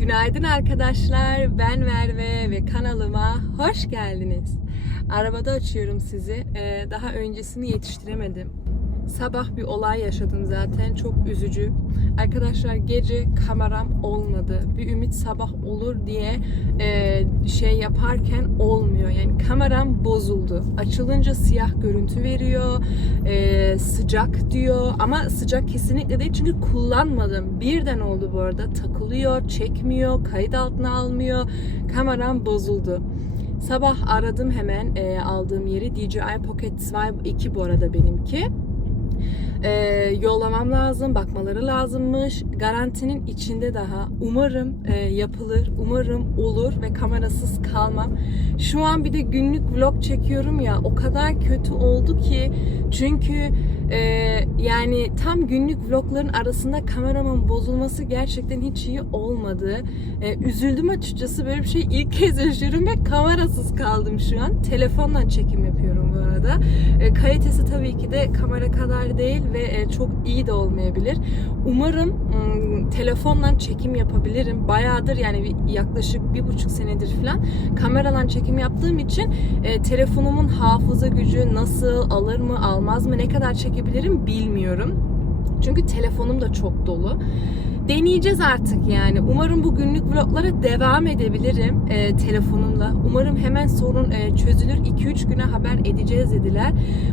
Günaydın arkadaşlar. Ben Merve ve kanalıma hoş geldiniz. Arabada açıyorum sizi. Ee, daha öncesini yetiştiremedim. Sabah bir olay yaşadım zaten. Çok üzücü. Arkadaşlar gece kameram olmadı. Bir ümit sabah olur diye e, şey yaparken olmuyor. Yani kameram bozuldu. Açılınca siyah görüntü veriyor. e, sıcak diyor. Ama sıcak kesinlikle değil çünkü kullanmadım. Birden oldu bu arada. Takılıyor, çekmiyor, kayıt altına almıyor. Kameram bozuldu. Sabah aradım hemen e, aldığım yeri. DJI Pocket 2 bu arada benimki. E, yollamam lazım, bakmaları lazımmış. Garantinin içinde daha. Umarım e, yapılır, umarım olur ve kamerasız kalmam. Şu an bir de günlük vlog çekiyorum ya o kadar kötü oldu ki çünkü e, yani tam günlük vlogların arasında kameramın bozulması gerçekten hiç iyi olmadı. E, üzüldüm açıkçası böyle bir şey ilk kez yaşıyorum ve kamerasız kaldım şu an. Telefonla çekim yapıyorum bu arada. E, kalitesi tabii ki de kamera kadar değil ve e, çok iyi de olmayabilir. Umarım mm, telefonla çekim yapabilirim. Bayağıdır yani yaklaşık bir buçuk senedir falan kameradan çekim yaptığım için e, telefonumun hafıza gücü nasıl alır mı almaz mı ne kadar çekebilirim bilmiyorum. Çünkü telefonum da çok dolu. Deneyeceğiz artık yani. Umarım bu günlük vloglara devam edebilirim e, telefonumla. Umarım hemen sorun e, çözülür. 2-3 güne haber edeceğiz dediler.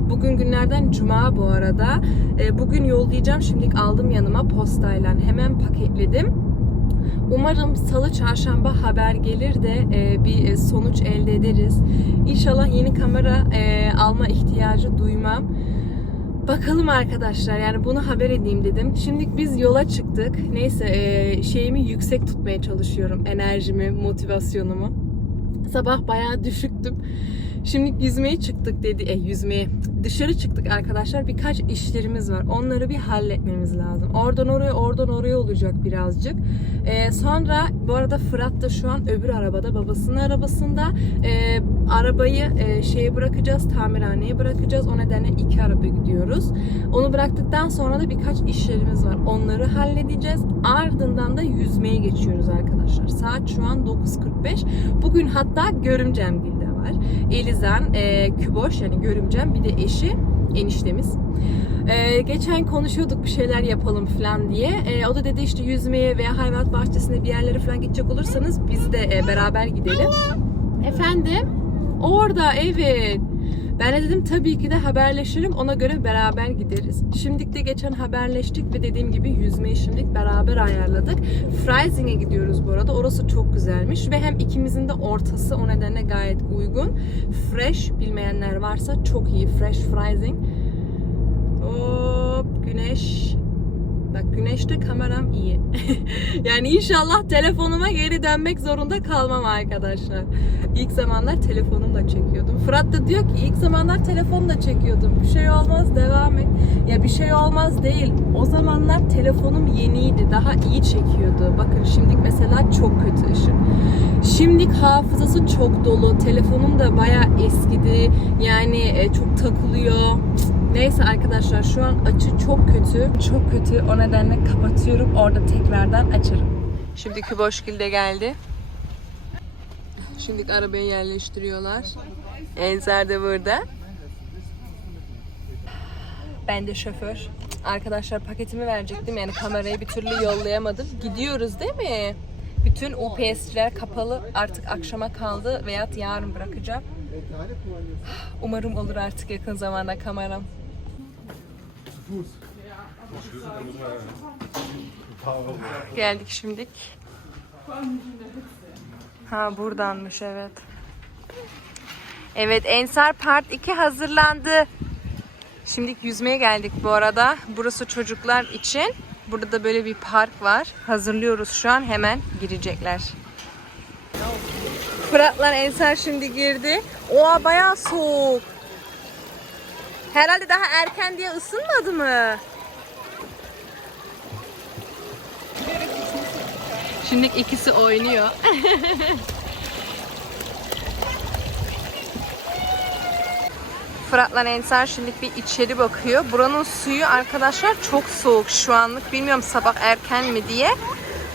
Bugün günlerden cuma bu arada. E, bugün yollayacağım. Şimdi aldım yanıma postayla. Hemen paketledim. Umarım salı çarşamba haber gelir de e, bir e, sonuç elde ederiz. İnşallah yeni kamera e, alma ihtiyacı duymam. Bakalım arkadaşlar yani bunu haber edeyim dedim. Şimdi biz yola çıktık. Neyse e, şeyimi yüksek tutmaya çalışıyorum. Enerjimi, motivasyonumu. Sabah bayağı düşüktüm. Şimdi yüzmeye çıktık dedi. E yüzmeye. Dışarı çıktık arkadaşlar. Birkaç işlerimiz var. Onları bir halletmemiz lazım. Oradan oraya, oradan oraya olacak birazcık. E, sonra bu arada Fırat da şu an öbür arabada, babasının arabasında. E, arabayı e, şeye bırakacağız, tamirhaneye bırakacağız. O nedenle iki araba gidiyoruz. Onu bıraktıktan sonra da birkaç işlerimiz var. Onları halledeceğiz. Ardından da yüzmeye geçiyoruz arkadaşlar. Saat şu an 9.45. Bugün hatta görümcemgilde var. Elizan, e, Küboş yani görümcem bir de eşi, eniştemiz. E, geçen konuşuyorduk bir şeyler yapalım falan diye. E, o da dedi işte yüzmeye veya hayvanat bahçesine bir yerlere falan gidecek olursanız biz de e, beraber gidelim. Efendim? Orada evet. Ben de dedim tabii ki de haberleşirim ona göre beraber gideriz. Şimdilik de geçen haberleştik ve dediğim gibi yüzmeyi şimdilik beraber ayarladık. Freising'e gidiyoruz bu arada. Orası çok güzelmiş ve hem ikimizin de ortası o nedenle gayet uygun. Fresh bilmeyenler varsa çok iyi. Fresh Freising. Güneşte kameram iyi. yani inşallah telefonuma geri dönmek zorunda kalmam arkadaşlar. İlk zamanlar telefonumla çekiyordum. Fırat da diyor ki ilk zamanlar telefonla çekiyordum. Bir şey olmaz devam et. Ya bir şey olmaz değil. O zamanlar telefonum yeniydi. Daha iyi çekiyordu. Bakın şimdi mesela çok kötü ışık. Şimdilik hafızası çok dolu. Telefonum da bayağı eskidi. Yani e, çok takılıyor. Neyse arkadaşlar şu an açı çok kötü. Çok kötü. O nedenle kapatıyorum. Orada tekrardan açarım. Şimdi Küboşgil de geldi. Şimdi arabayı yerleştiriyorlar. Enzer de burada. Ben de şoför. Arkadaşlar paketimi verecektim yani kamerayı bir türlü yollayamadım. Gidiyoruz değil mi? Bütün UPS'ciler kapalı. Artık akşama kaldı veya yarın bırakacağım. Umarım olur artık yakın zamanda kameram. Geldik şimdik. Ha buradanmış evet. Evet Ensar Part 2 hazırlandı. Şimdi yüzmeye geldik bu arada. Burası çocuklar için. Burada da böyle bir park var. Hazırlıyoruz şu an. Hemen girecekler. Fırat'la Ensar şimdi girdi. Oha bayağı soğuk. Herhalde daha erken diye ısınmadı mı? Şimdi ikisi oynuyor. Fırat'la Ensar şimdi bir içeri bakıyor. Buranın suyu arkadaşlar çok soğuk şu anlık. Bilmiyorum sabah erken mi diye.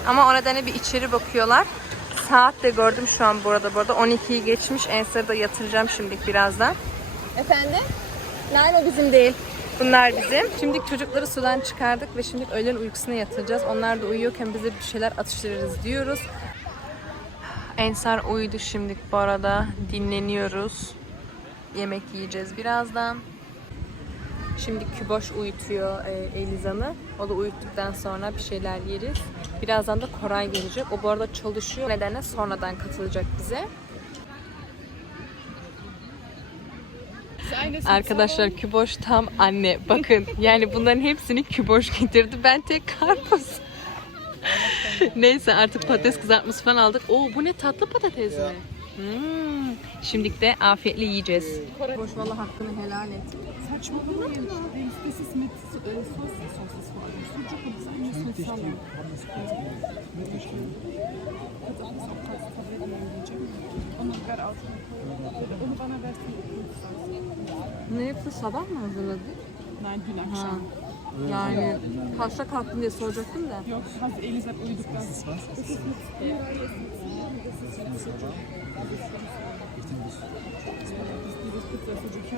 Ama o nedenle bir içeri bakıyorlar. Saat de gördüm şu an burada burada. 12'yi geçmiş. Ensar'ı da yatıracağım şimdi birazdan. Efendim? Nein o bizim değil. Bunlar bizim. Şimdi çocukları sudan çıkardık ve şimdi öğlen uykusuna yatıracağız. Onlar da uyuyorken bize bir şeyler atıştırırız diyoruz. Ensar uyudu şimdi bu arada. Dinleniyoruz. Yemek yiyeceğiz birazdan. Şimdi Küboş uyutuyor e, Elizan'ı. O da uyuttuktan sonra bir şeyler yeriz. Birazdan da Koray gelecek. O bu arada çalışıyor. Nedenle sonradan katılacak bize. Arkadaşlar Küboş tam anne. Bakın yani bunların hepsini Küboş getirdi. Ben tek karpuz. Neyse artık patates kızartması falan aldık. Oo bu ne tatlı patates mi? Hmm. Şimdilik de afiyetle yiyeceğiz. Boş valla hakkını helal et. Saçmalamayın. İst mit Soße, Soße vor allem. Sucuk Platz Tabletten yiyeceğim. Onu bana versin. Ne hepsi sabah mı hazırladık? Nein, dün akşam. Yani kaçta kalktın diye soracaktım da. Yok, has Elisabeth uyuduktan. Das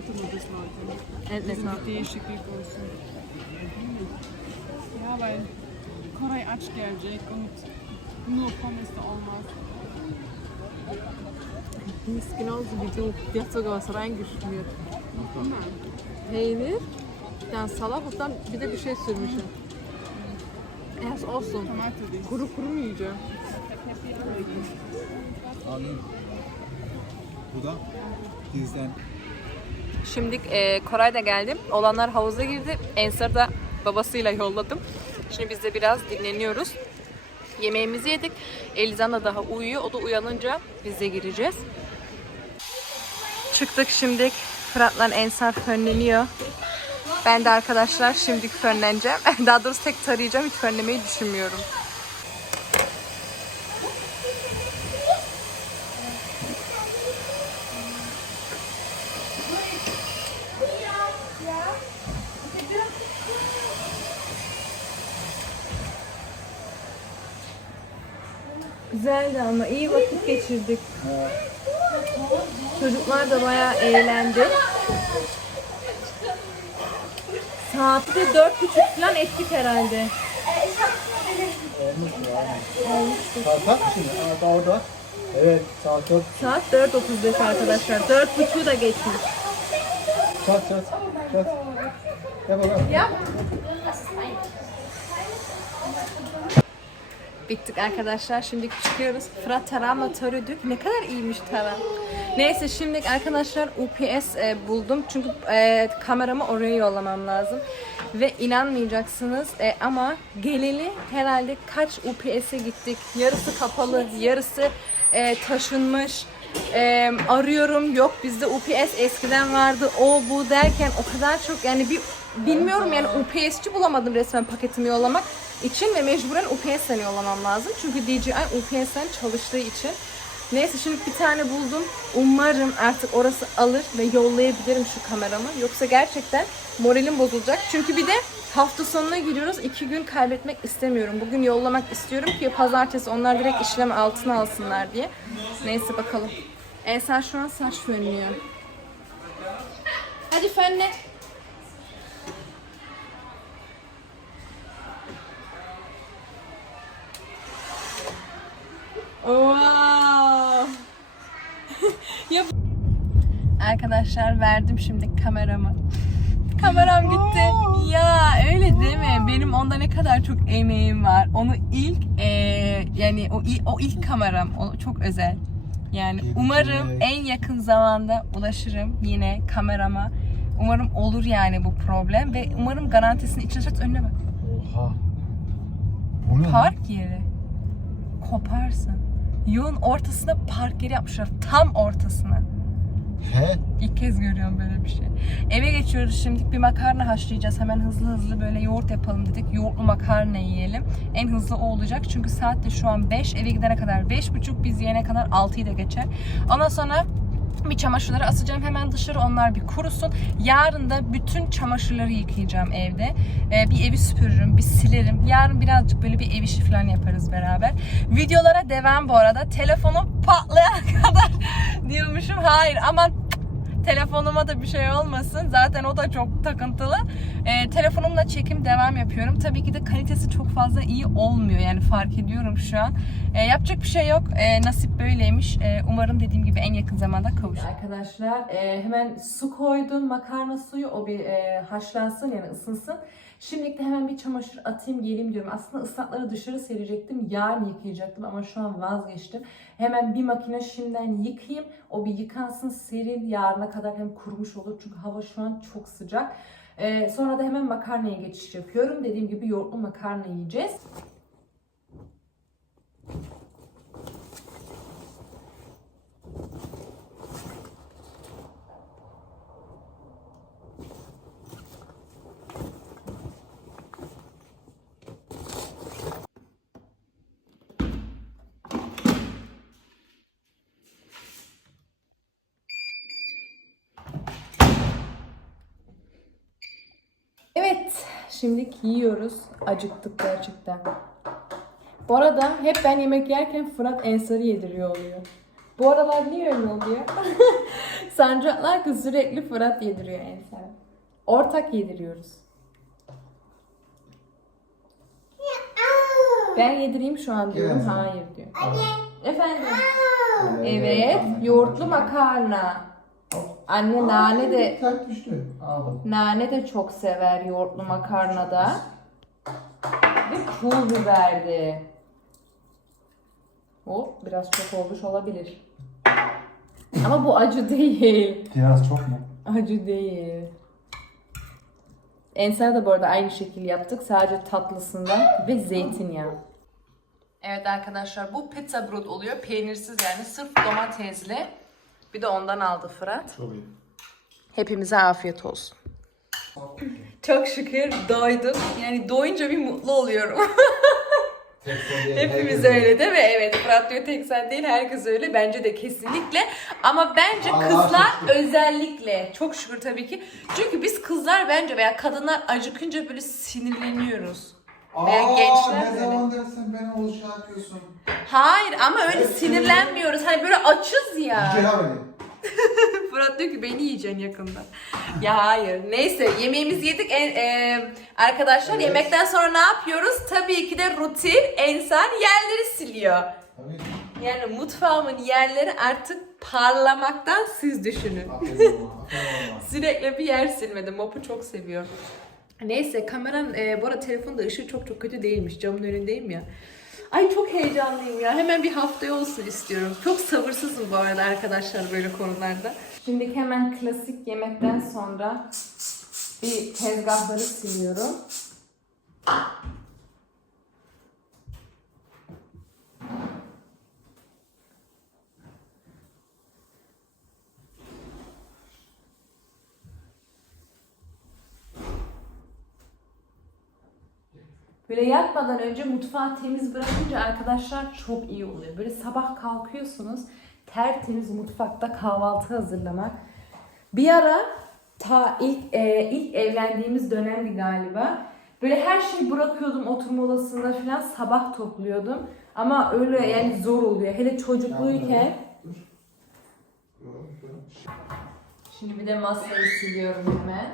hatte nur das heute. Evet, mesela. değişiklik olsun. Ja, weil Koray aç gelecek und nur Pommes da olmaz. İst genauso wie du. Die hat sogar was reingeschmiert. Peynir, yani salatadan bir de bir şey sürmüşüm. Es olsun. Kuru kuru mu yiyeceğim? Amin. Bu da dizden Şimdi e, Koray da geldi. Olanlar havuza girdi. Ensar'ı da babasıyla yolladım. Şimdi biz de biraz dinleniyoruz. Yemeğimizi yedik. Elizan da daha uyuyor. O da uyanınca biz de gireceğiz. Çıktık şimdi. Fırat'la Ensar fönleniyor. Ben de arkadaşlar şimdi fönleneceğim. Daha doğrusu tek tarayacağım. Hiç fönlemeyi düşünmüyorum. Güzeldi ama iyi vakit geçirdik. Çocuklar da bayağı eğlendi. Saati de dört buçuk falan ettik herhalde. saat kaç şimdi? Aa, orada. Evet saat çok. Saat 4.35 arkadaşlar. Dört buçuğu da geçmiş. Çat çat. Çat. Yap bakalım. Bittik arkadaşlar. Şimdi çıkıyoruz. Fırat tarağımla tarıyorduk. Ne kadar iyiymiş taram. Neyse şimdi arkadaşlar UPS e, buldum. Çünkü e, kameramı oraya yollamam lazım. Ve inanmayacaksınız e, ama geleli herhalde kaç UPS'e gittik. Yarısı kapalı, yarısı e, taşınmış. E, arıyorum yok bizde UPS eskiden vardı o bu derken o kadar çok yani bir bilmiyorum yani UPS'ci bulamadım resmen paketimi yollamak için ve mecburen UPS'ten yollamam lazım. Çünkü DJI UPS'ten çalıştığı için. Neyse şimdi bir tane buldum. Umarım artık orası alır ve yollayabilirim şu kameramı. Yoksa gerçekten moralim bozulacak. Çünkü bir de hafta sonuna giriyoruz. İki gün kaybetmek istemiyorum. Bugün yollamak istiyorum ki pazartesi onlar direkt işlem altına alsınlar diye. Neyse bakalım. Ensar şu an saç fönlüyor. Hadi fönle. Wow. Arkadaşlar verdim şimdi kameramı. Kameram gitti. Ya öyle değil mi? Benim onda ne kadar çok emeğim var. Onu ilk eee, yani o, o ilk kameram. O çok özel. Yani umarım en yakın zamanda ulaşırım yine kamerama. Umarım olur yani bu problem ve umarım garantisini içine önüne bak. Oha. Bu ne? lan? Park yeri. Koparsın. Yolun ortasına park yeri yapmışlar. Tam ortasına. He? İlk kez görüyorum böyle bir şey. Eve geçiyoruz şimdi. Bir makarna haşlayacağız. Hemen hızlı hızlı böyle yoğurt yapalım dedik. Yoğurtlu makarna yiyelim. En hızlı o olacak. Çünkü saat de şu an 5. Eve gidene kadar 5.30. Biz yiyene kadar 6'yı da geçer. Ondan sonra Bir çamaşırları asacağım hemen dışarı onlar bir kurusun. Yarın da bütün çamaşırları yıkayacağım evde. Ee, bir evi süpürürüm, bir silerim. Yarın birazcık böyle bir ev işi falan yaparız beraber. Videolara devam bu arada. Telefonum patlayana kadar diyormuşum. Hayır ama telefonuma da bir şey olmasın. Zaten o da çok takıntılı. Ee, telefonumla çekim devam yapıyorum. Tabii ki de kalitesi çok fazla iyi olmuyor. Yani fark ediyorum şu an. Ee, yapacak bir şey yok. Ee, nasip böyleymiş. Ee, umarım dediğim gibi en yakın zamanda kavuşur. Arkadaşlar e, hemen su koydum. Makarna suyu o bir e, haşlansın yani ısınsın. Şimdilik de hemen bir çamaşır atayım geleyim diyorum. Aslında ıslakları dışarı serecektim. Yarın yıkayacaktım ama şu an vazgeçtim. Hemen bir makine şimdiden yıkayayım. O bir yıkansın serin. Yarına kadar hem kurumuş olur. Çünkü hava şu an çok sıcak. Ee, sonra da hemen makarnaya geçiş yapıyorum. Dediğim gibi yoğurtlu makarna yiyeceğiz. Evet, şimdilik yiyoruz. Acıktık gerçekten. Bu arada hep ben yemek yerken Fırat Ensar'ı yediriyor oluyor. Bu aralar niye öyle oluyor? Sancaklar kız sürekli Fırat yediriyor Ensar. Ortak yediriyoruz. Ben yedireyim şu an diyorum. Hayır diyor. Efendim? Evet, yoğurtlu makarna. Anne nane de düştü. Nane de çok sever yoğurtlu makarnada. Ve pul biberdi. O biraz çok olmuş olabilir. Ama bu acı değil. Biraz çok mu? Acı değil. Ensar da bu arada aynı şekil yaptık. Sadece tatlısından ve zeytinyağı. Evet arkadaşlar bu pizza brot oluyor. Peynirsiz yani sırf domatesli. Bir de ondan aldı Fırat. Çok iyi. Hepimize afiyet olsun. Çok şükür doydum. Yani doyunca bir mutlu oluyorum. Hepimiz öyle değil mi? Evet Fırat diyor tek sen değil herkes öyle. Bence de kesinlikle. Ama bence Allah kızlar şükür. özellikle çok şükür tabii ki. Çünkü biz kızlar bence veya kadınlar acıkınca böyle sinirleniyoruz. Veya gençler ne böyle. zaman dersen beni o şey yapıyorsun. Hayır ama öyle Evet, sinirlenmiyoruz. Hani böyle açız ya. Cihar beni. Fırat diyor ki beni yiyeceksin yakında. ya hayır. Neyse yemeğimizi yedik. En, e, arkadaşlar Evet. yemekten sonra ne yapıyoruz? Tabii ki de rutin. Ensar yerleri siliyor. Tabii. Yani mutfağımın yerleri artık parlamaktan siz düşünün. Aferin ona. Aferin ona. Sürekli bir yer silmedim. Mop'u çok seviyorum. Neyse kameram e, bu arada telefonda ışığı çok çok kötü değilmiş. Camın önündeyim ya. Ay çok heyecanlıyım ya. Hemen bir haftaya olsun istiyorum. Çok sabırsızım bu arada arkadaşlar böyle konularda. Şimdi hemen klasik yemekten sonra bir tezgahları siliyorum. Böyle yatmadan önce mutfağı temiz bırakınca arkadaşlar çok iyi oluyor. Böyle sabah kalkıyorsunuz tertemiz mutfakta kahvaltı hazırlamak. Bir ara ta ilk e, ilk evlendiğimiz dönemdi galiba. Böyle her şeyi bırakıyordum oturma odasında falan sabah topluyordum. Ama öyle yani zor oluyor. Hele çocukluyken. Şimdi bir de masayı siliyorum hemen.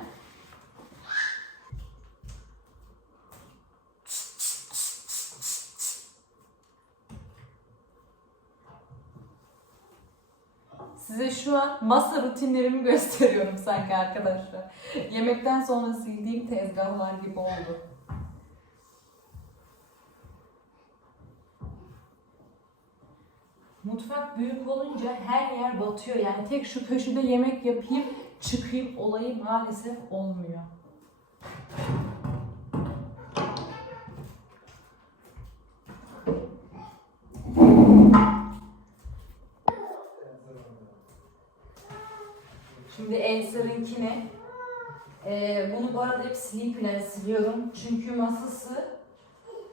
Şu an masa rutinlerimi gösteriyorum sanki arkadaşlar. Yemekten sonra sildiğim tezgahlar gibi oldu. Mutfak büyük olunca her yer batıyor. Yani tek şu köşede yemek yapayım, çıkayım olayı maalesef olmuyor. Şimdi Ensar'ınkine e, bunu bu arada hep sleep ile siliyorum. Çünkü masası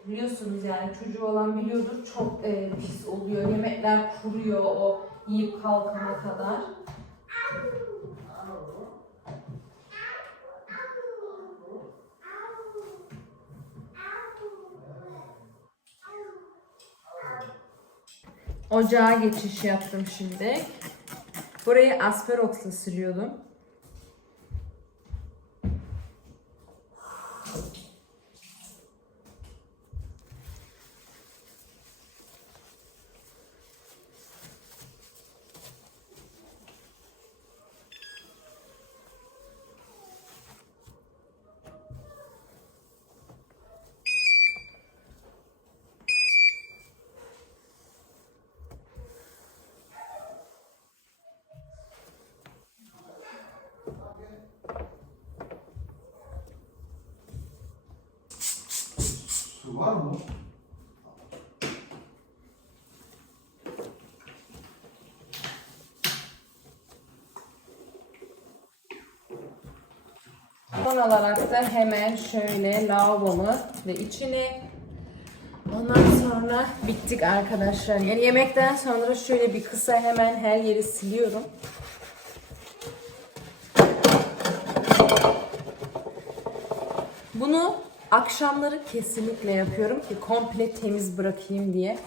biliyorsunuz yani çocuğu olan biliyordur çok e, pis oluyor. Yemekler kuruyor o yiyip kalkana kadar. Ocağa geçiş yaptım şimdi. Burayı asperoksla sürüyordum. Var mı? Son olarak da hemen şöyle lavabomu ve içini Ondan sonra bittik arkadaşlar. Yani yemekten sonra şöyle bir kısa hemen her yeri siliyorum. Bunu akşamları kesinlikle yapıyorum ki komple temiz bırakayım diye.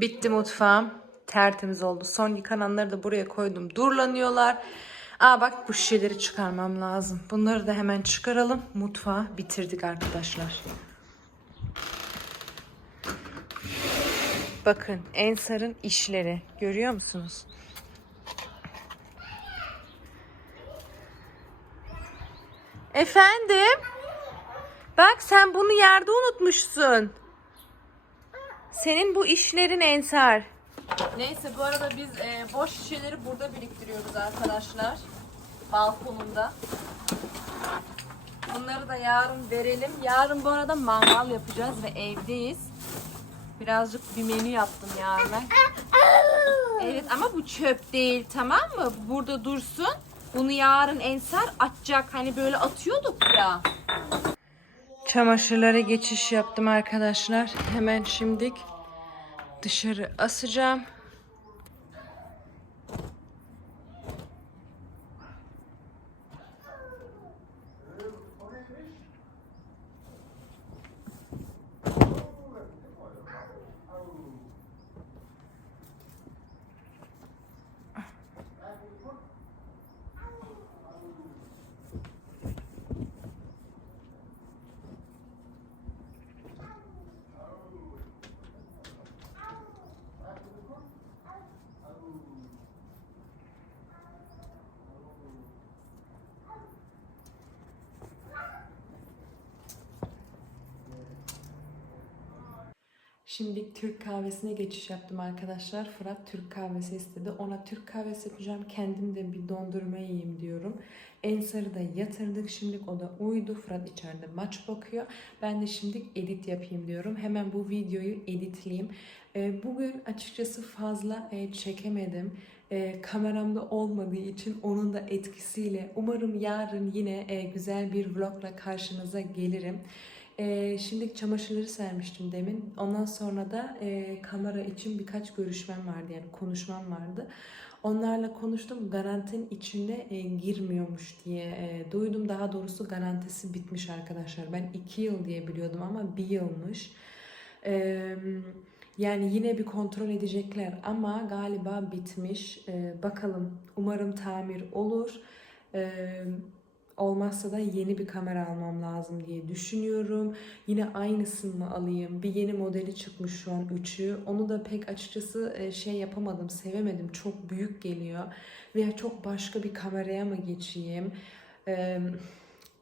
Bitti mutfağım. Tertemiz oldu. Son yıkananları da buraya koydum. Durlanıyorlar. Aa bak bu şişeleri çıkarmam lazım. Bunları da hemen çıkaralım. Mutfağı bitirdik arkadaşlar. Bakın Ensar'ın işleri. Görüyor musunuz? Efendim? Bak sen bunu yerde unutmuşsun. Senin bu işlerin Ensar. Neyse bu arada biz e, boş şişeleri burada biriktiriyoruz arkadaşlar. Balkonunda. Bunları da yarın verelim. Yarın bu arada mangal yapacağız ve evdeyiz. Birazcık bir menü yaptım yarına. Evet ama bu çöp değil tamam mı? Burada dursun. Bunu yarın Ensar atacak. Hani böyle atıyorduk ya. Çamaşırlara geçiş yaptım arkadaşlar. Hemen şimdik dışarı asacağım. Şimdi Türk kahvesine geçiş yaptım arkadaşlar. Fırat Türk kahvesi istedi. Ona Türk kahvesi yapacağım. Kendim de bir dondurma yiyeyim diyorum. Ensar'ı da yatırdık. Şimdi o da uyudu. Fırat içeride maç bakıyor. Ben de şimdi edit yapayım diyorum. Hemen bu videoyu editleyeyim. Ee, Bugün açıkçası fazla e, çekemedim. E, kameramda olmadığı için onun da etkisiyle umarım yarın yine e, güzel bir vlogla karşınıza gelirim. Ee, şimdi çamaşırları sermiştim demin. Ondan sonra da e, kamera için birkaç görüşmem vardı yani konuşmam vardı. Onlarla konuştum. Garantinin içine e, girmiyormuş diye e, duydum. Daha doğrusu garantisi bitmiş arkadaşlar. Ben iki yıl diye biliyordum ama bir yılmış. Ee, yani yine bir kontrol edecekler ama galiba bitmiş. Ee, bakalım. Umarım tamir olur. Ee, Olmazsa da yeni bir kamera almam lazım diye düşünüyorum. Yine aynısını mı alayım? Bir yeni modeli çıkmış şu an 3'ü. Onu da pek açıkçası e, şey yapamadım, sevemedim. Çok büyük geliyor. Veya çok başka bir kameraya mı geçeyim?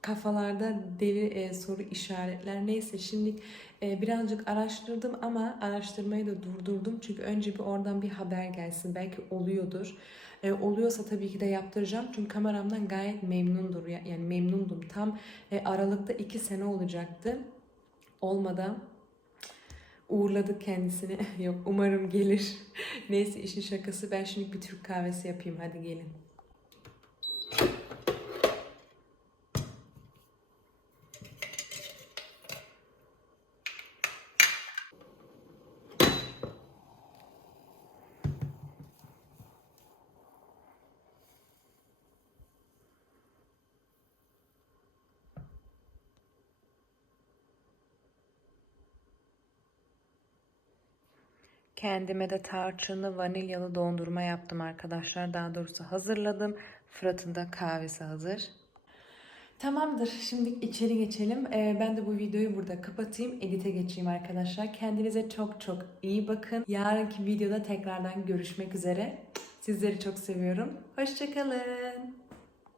Kafalarda deli e, soru işaretler. Neyse şimdi e, birazcık araştırdım ama araştırmayı da durdurdum. Çünkü önce bir oradan bir haber gelsin. Belki oluyordur. E, oluyorsa tabii ki de yaptıracağım. Çünkü kameramdan gayet memnundur. Ya- Yani memnundum. Tam e, Aralık'ta iki sene olacaktı. Olmadan uğurladık kendisini. Yok umarım gelir. Neyse işin şakası. Ben şimdi bir Türk kahvesi yapayım. Hadi gelin. Kendime de tarçınlı vanilyalı dondurma yaptım arkadaşlar. Daha doğrusu hazırladım. Fırat'ın da kahvesi hazır. Tamamdır. Şimdi içeri geçelim. Ee, ben de bu videoyu burada kapatayım. Edite geçeyim arkadaşlar. Kendinize çok çok iyi bakın. Yarınki videoda tekrardan görüşmek üzere. Sizleri çok seviyorum. Hoşçakalın.